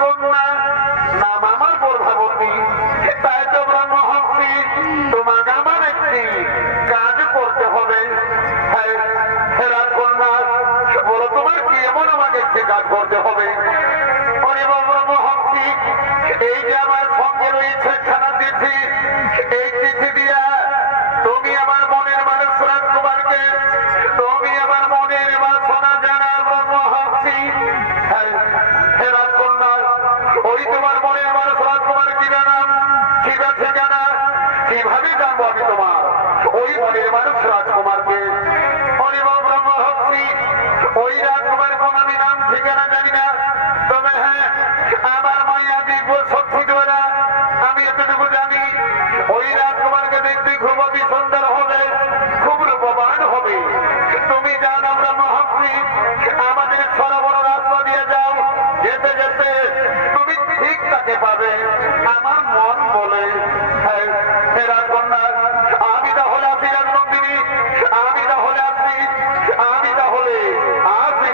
কন্যা, নাম আমার প্রভাবতী। তাই তো ব্রহ্মহস্তি, তোমাকে আমার একটি কাজ করতে হবে। হে রাজকন্যা, বলো তোমার কি এমন আমাকে একটি কাজ করতে হবে? ব্রহ্মহস্তি, এই যে আমার সঙ্গে রয়েছে খানা তিথি, এই তিথি দিয়া তুমি আমার মনের মানুষ রাজকুমারকে, তুমি আমার মনের বাসনা জানা ব্রহ্মহস্তি। হে রাজকন্যা, ওই তোমার মনের মানুষ রাজকুমার কি জানাম, ঠিক আছে জানা, কিভাবে জানবো আমি তোমার ওই মনের মানুষ রাজকুমারকে? ব্রহ্মহস্তি, ওই রাজকুমার কোন আমি নাম ঠিকানা জানি না, তবে হ্যাঁ আমার মাইয়া দিব্য শক্তি দ্বারা আমি এতটুকু জানি, ওই রাজকুমারকে দেখতে খুব অতি সুন্দর হবে, খুব রূপবান হবে। তুমি জানো ব্রহ্মহস্তি, আমাদের সরোবর রাস্তা দিয়ে যাও, যেতে যেতে তুমি ঠিক তাকে পাবে, আমার মন বলে। হে রাজকন্যা, আমি তাহলে আসি রাজনন্দিনী, আমি তাহলে আসি, আমি তাহলে আসি।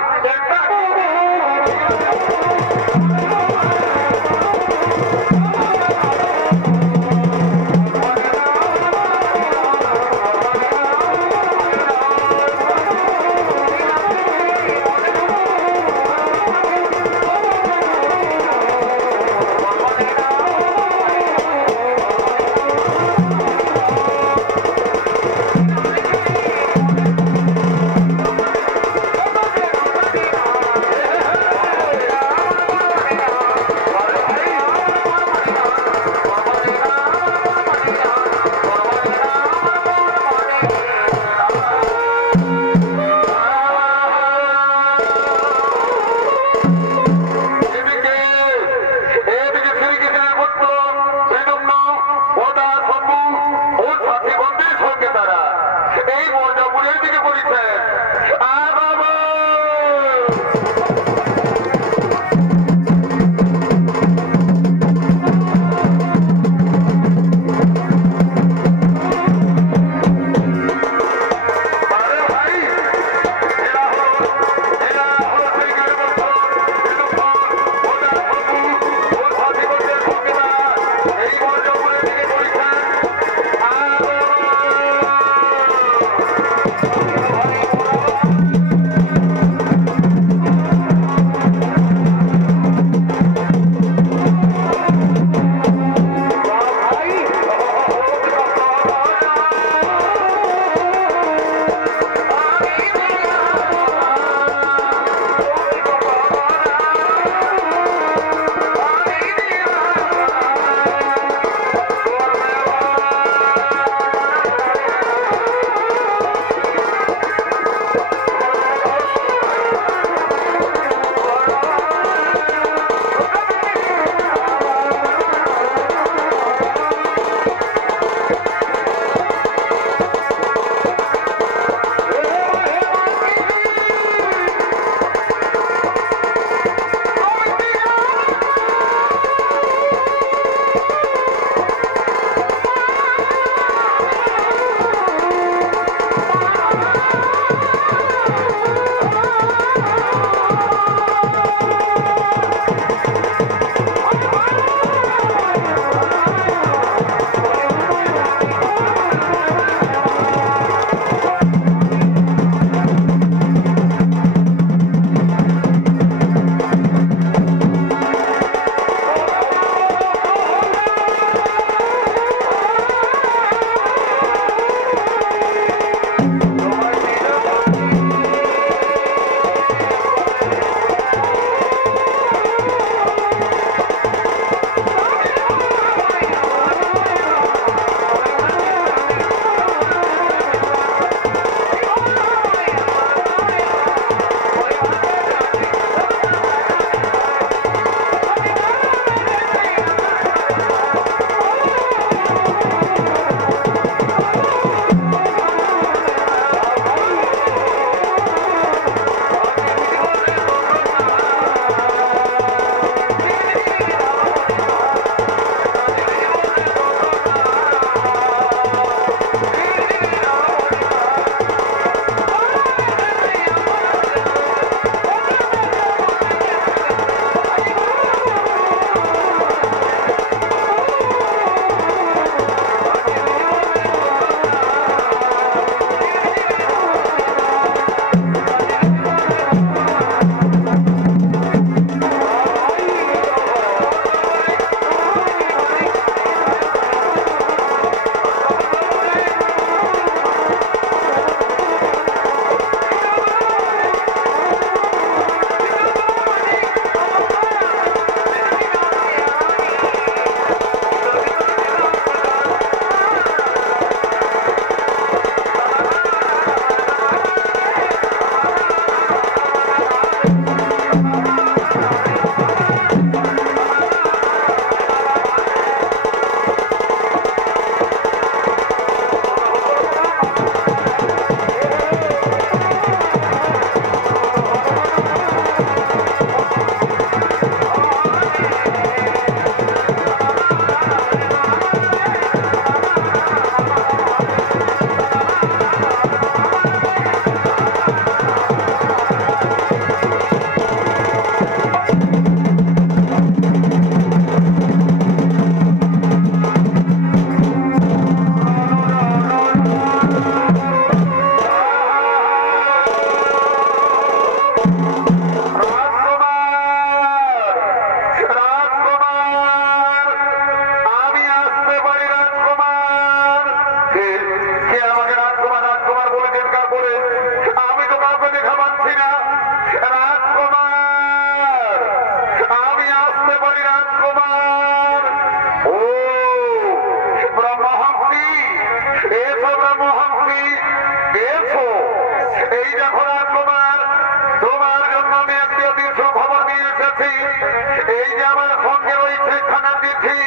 এই যে আমার সঙ্গে রয়েছে খানা তিথি,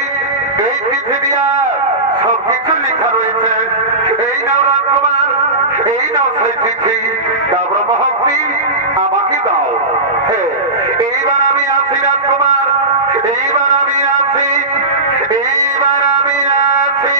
এই তিথি দিয়া সবকিছু লেখা রয়েছে। এই নাও রাজকুমার, এই নাও সেই তিথি, তারপর মহর্ষি আমাকে দাও। এইবার আমি আসি রাজকুমার, এইবার আমি আসি, এইবার আমি আসি।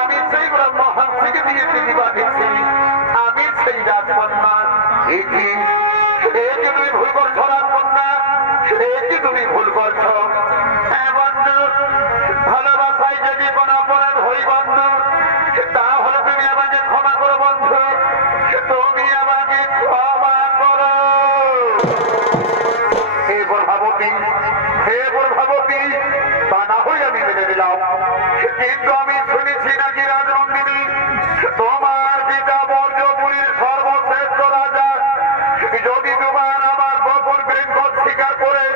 আমি সেই ব্রহ্মহং থেকে দিয়েছি দিবা দিচ্ছি, আমি সেই রাজকন্যা। এই কি তুমি ভুল করছো রাজকন্যা, এই কি তুমি ভুল করছো? হ্যাঁ বন্ধু, ভালোবাসায় যদি কোনো অপরাধ হই বন্ধু, তাহলে তুমি আমাকে ক্ষমা করো বন্ধু, তুমি আমাকে ক্ষমা করো। হে প্রভাবতী, হে প্রভাবতী, তা না হই আমি মেনে নিলাম, কিন্তু আমি শুনেছি নাকি রাজনন্দিনী তোমার পিতা বর্জপুরীর সর্বশ্রেষ্ঠ রাজা, যদি তোমার আমার গোপন প্রেম স্বীকার করে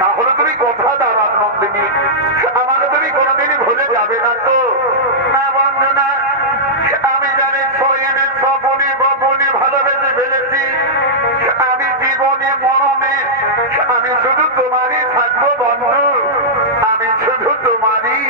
তাহলে তুমি কথা দাও রাজনন্দিনী, আমাকে তুমি কোনোদিনই ভুলে যাবে না তো? না বন্ধু না, আমি জানি শরীরে স্বপনে গোপনে ভালোবেসে ফেলেছি, আমি জীবনে মরণে আমি শুধু তোমারই থাকবো বন্ধু, আমি শুধু তোমারই।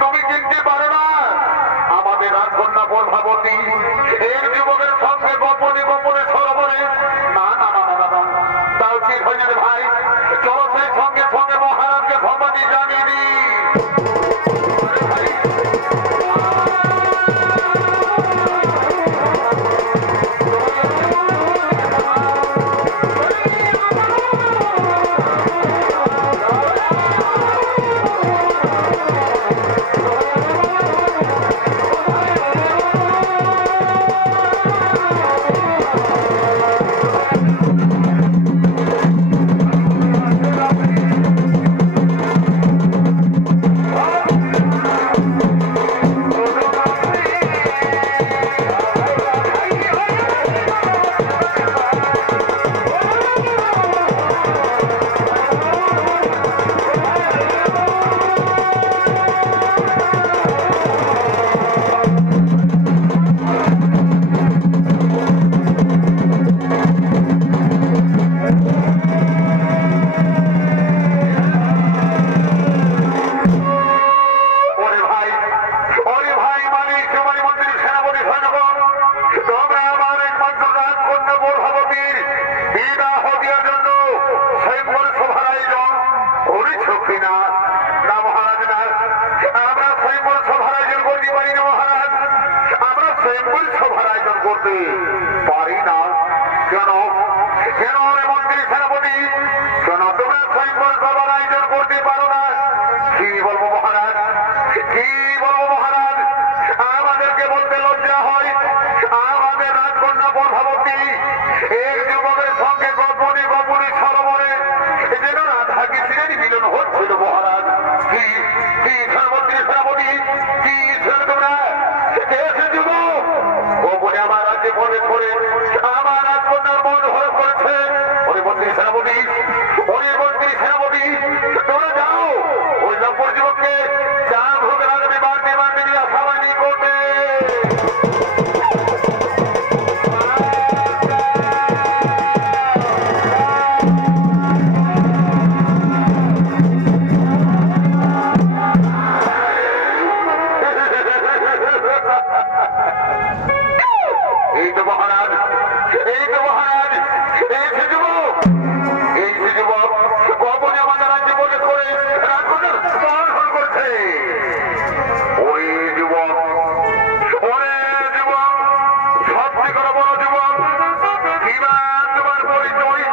তুমি চিনতে পারো না আমাদের রাজকন্যা প্রভাবতী এর যুবকের সঙ্গে গোপনে গোপনে সরোবরে? না না না না না, তা উচিত হয় না রে ভাই, চলো সেই সঙ্গে সঙ্গে মহারাজকে সম্মতি জানিয়ে দিই। স্বয়ংবর সভার আয়োজন করতে পারি না। কেন কেন রে মন্ত্রী সেনাপতি, কেন তোমরা স্বয়ংবর সভার আয়োজন করতে পারো না? কি বলবো মহারাজ, কি বলবো মহারাজ, আমাদেরকে বলতে লজ্জা হয়। আমাদের রাজকন্যা প্রভাবতী এক যুবকের সঙ্গে গোপনে গোপনে সরোবরে যেন রাধা কৃষ্ণের মিলন হচ্ছিল মহারাজ। কি কি সেনাপতি সেনাপতি কি তোমরা এসে যুবক গোপনে আমার রাজ্যে প্রবেশ করে আমার রাজকন্যার মন হরণ করেছে। ওই মন্ত্রী সেনাপতি, ওই মন্ত্রী সেনাপতি, তোমরা যাও ওই নম্বর যুবককে চা ভোগের আগামী বাড়তে বাড়তে নিয়ে আসামানি করবে। এই তো মহারাজ, এই তো মহারাজ, এই সে যুবক, এই সে যুবক গোপনে আমাদের রাজ্যে প্রবেশ করে রাজকন্যার মান হরণ করছে। ওই যুবক, ওরে যুবক, সত্যি করে বড় যুবক, কিবা তোমার পরিচয়?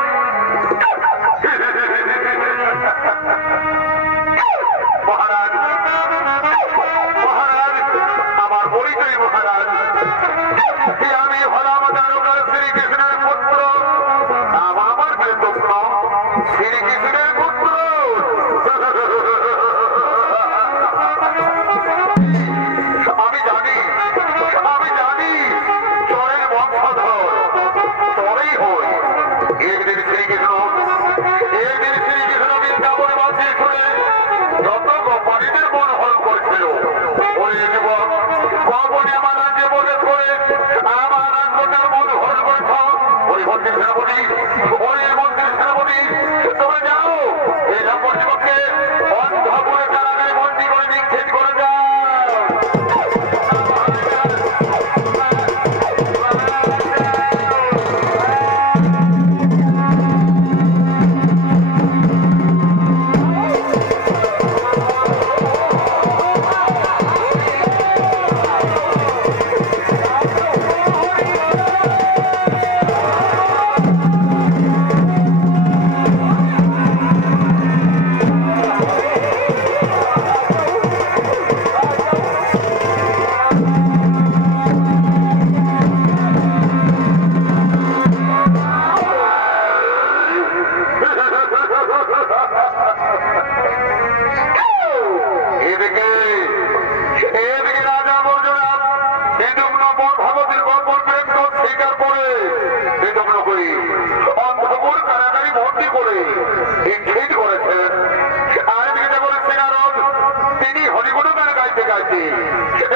মহারাজ, মহারাজ, আমার পরিচয় মহারাজ, আমি হলাম দারোগার শ্রীকৃষ্ণের পুত্র, আমার বীরপুত্র শ্রীকৃষ্ণের পুত্র। আমি জানি, আমি জানি চোরের বংশধর চোরেই হই। একদিন শ্রীকৃষ্ণ, একদিন শ্রীকৃষ্ণ বৃন্দাবনে বাঁচিয়ে শুনে যত গোপালীদের মন হরণ করছিল। ওই যুবক গোপনে আমার রাজ্যে প্রবেশ করে আমার রাজকন্যার মন হরণ করেছ। ওই মন্ত্রী সেনাপতি, ওই মন্ত্রী সেনাপতি, তোমরা যাও এই নম্বর যুবককে অন্ধপুরে কারাগারে বন্দী করে নিক্ষেপ করে যাও।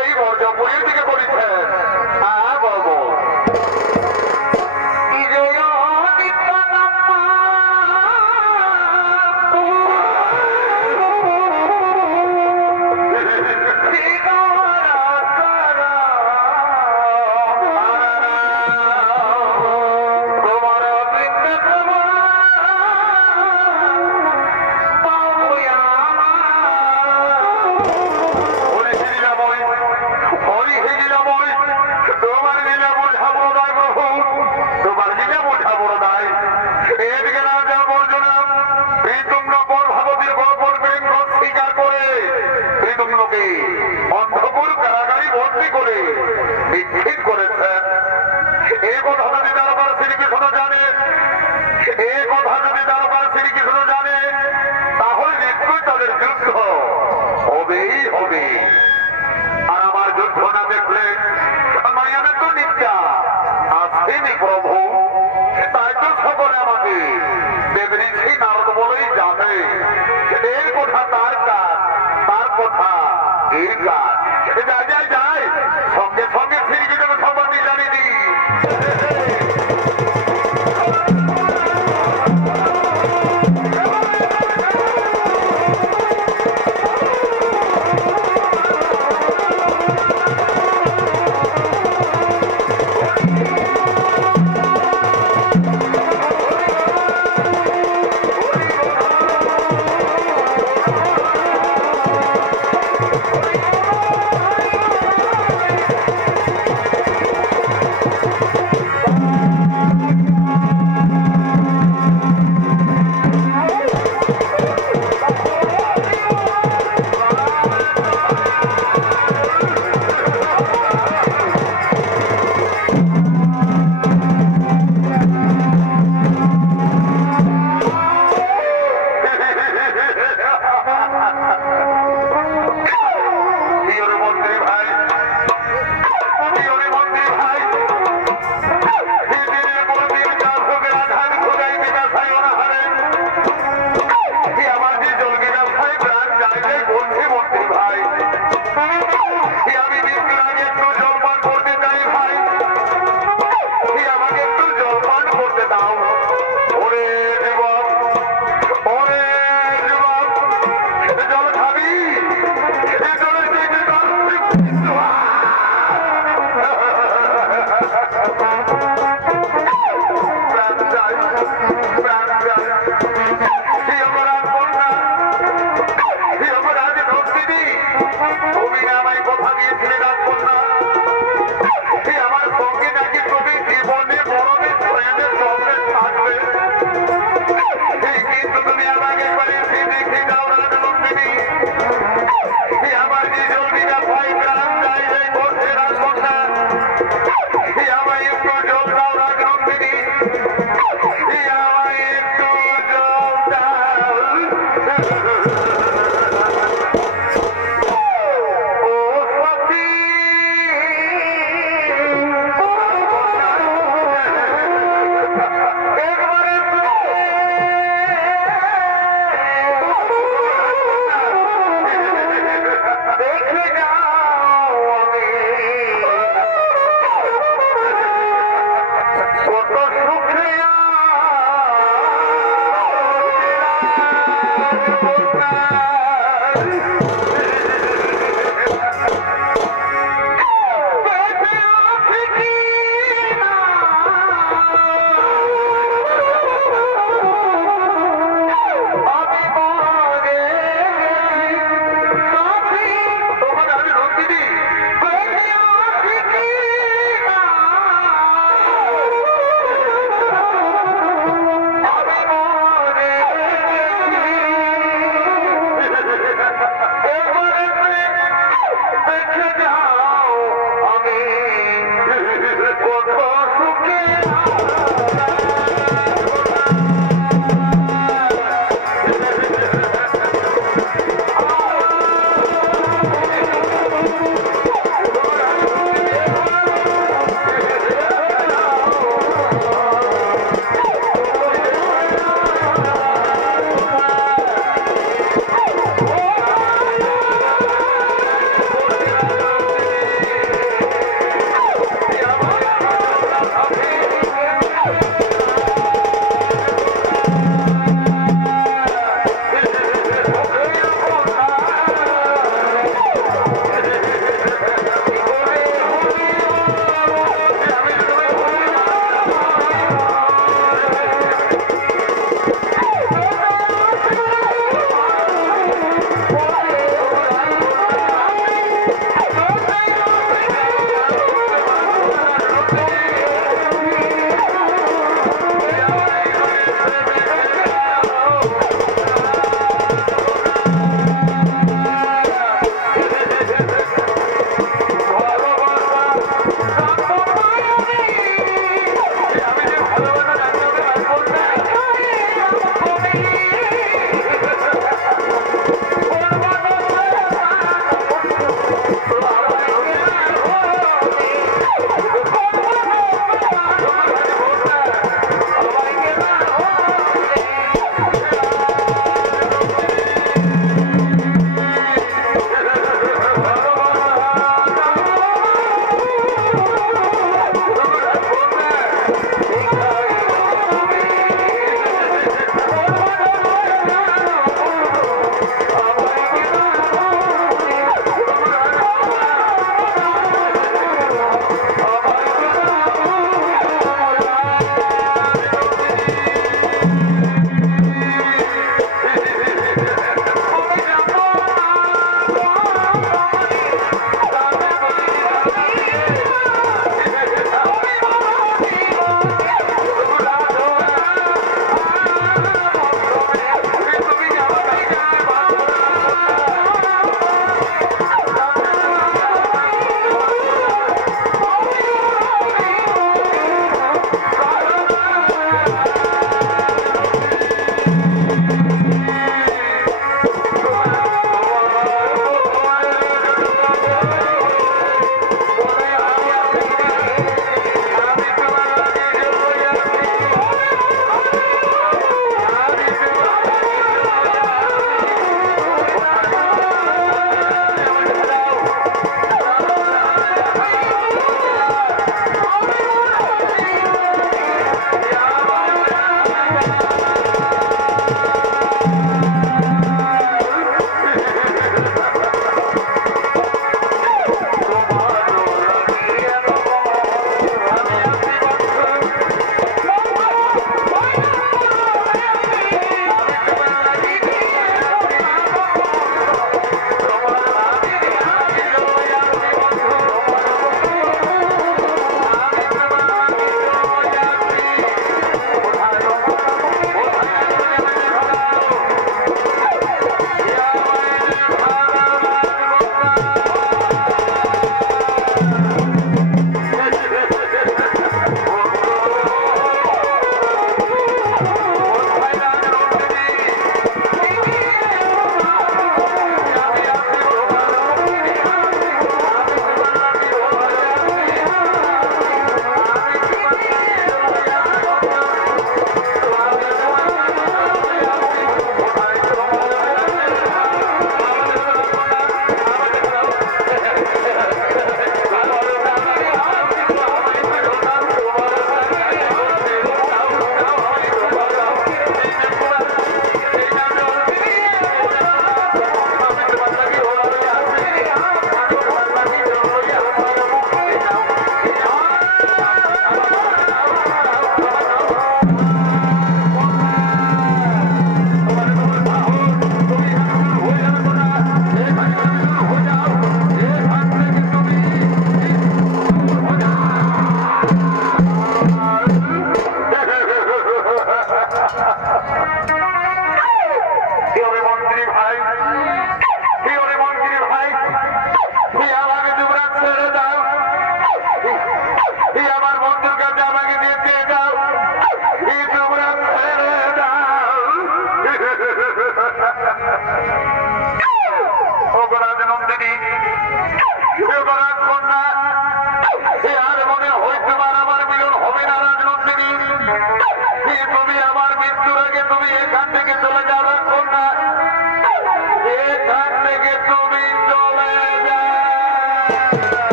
এই বর্জপুরের দিকে করেছেন। বলবো অন্ধপুর কারাগারি ভর্তি করে নিক্ষেপ করেছেন। এই কথা যদি দারোগার শ্রীকৃষ্ণ জানে, এই কথা যদি দারোগার শ্রীকৃষ্ণ জানে, তাহলে নিশ্চয়ই তাদের যুদ্ধ হবেই হবে। আর আমার যুদ্ধ না দেখলে মায়ানে তো নিত্যা আসেনি প্রভু। তাই তো সকলে আমাকে দেবঋষি নারদ বলেই জানে। এর কথা তার কাজ, তার কথা এর কাজ। যায় যায় যায়, সঙ্গে সঙ্গে শ্রীকৃষ্ণ সম্বন্ধে জানিয়ে দিই। মন্ত্রী ভাই, মন্ত্রী ভাই, আমার যে জলকে ব্যবসায় প্রাণ জায়গায় বলছে মন্ত্রী ভাই, আমি মৃত্যুর আগে একটু জলপান করতে চাই ভাই, আমাকে একটু জলপান করতে দাও। ওরে যুবক, ওরে যুবক, জল খাবি? জলের দিকে প্রাণ যায়, প্রাণ যায়। অপরাধ কন্যা, অপরাধ নন্দিনী, তুমি আমায় কথা দিয়েছিলে রাজকন্যা, আমার সঙ্গে নাকি তুমি জীবনে মরণে প্রেমের চক্রে থাকবে, কিন্তু তুমি আমাকে একবার এসে দেখে যাও রাজনন্দিনী, আমার নিজের বিনা ভাই প্রাণ যায় করছে রাজকন্যা, আমায় একটু